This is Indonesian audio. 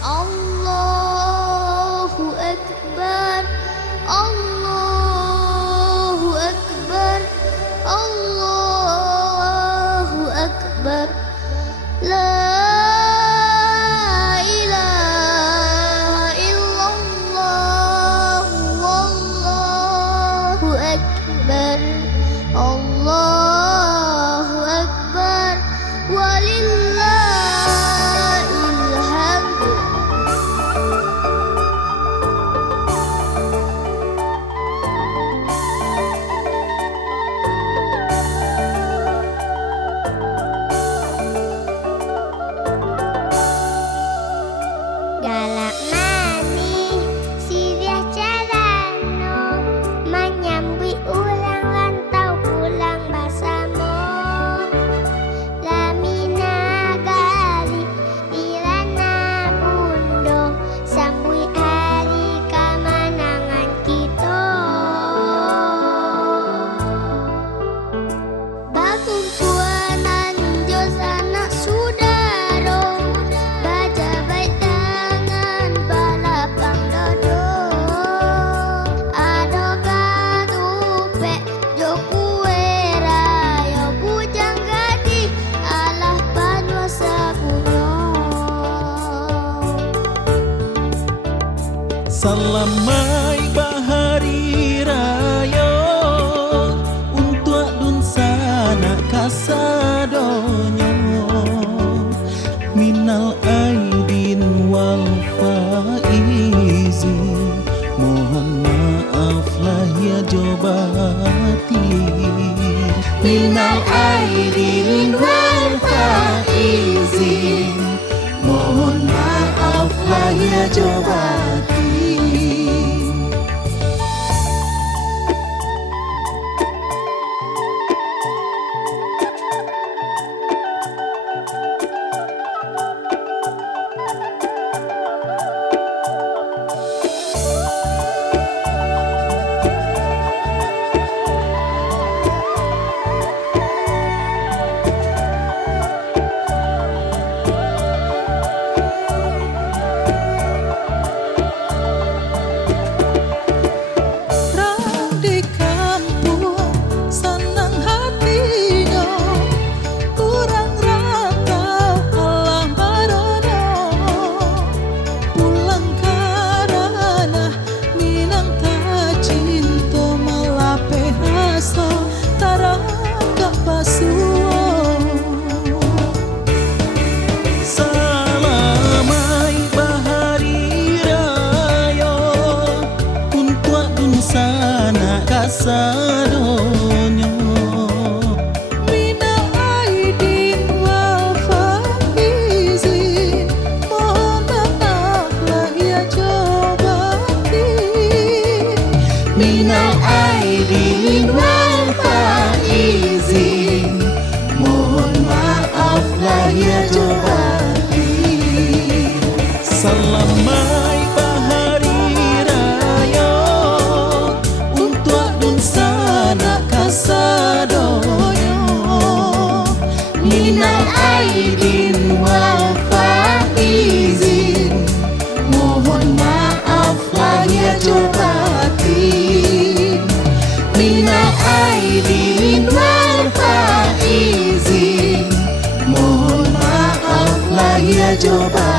Allahu Akbar, Allahu Akbar, Allahu Akbar. La ilaha illallah, wallahu akbar, Allahu akbar, walillahil hamd. Galak mani siriah carano menyambut ulang lantau pulang basamo lamina gali ilana bundo sambui hari kemenangan kita bakumpulan jos anak sudaro baja baik tangan balapang dodo ado katupe jo kue rayo bujang gadi alah panuasa kunyo. Salamai bahari raya untuk dun sana kasadonyo minal aidin wal faizin, mohon maaf lahir jobati. Minal aidin wal faizin, mohon maaf lahir jobati. Di kampung senang hatinya kurang rantau alam barono pulang karena minang tak cinta malape rasa tarangga pasuo. Salamai bahari raya untuk dun sana kasadonyo minal aidin wal faizin, mohon maaf lahir jobati. Minal aidin wal faizin, mohon maaf lahir jobati. Salamai bahari raya untuk dun sana kasadonyo minal aidin wal faizin, mohon maaf lahir jobati. Minal aidin wal faizin, mohon maaf lahir jobati.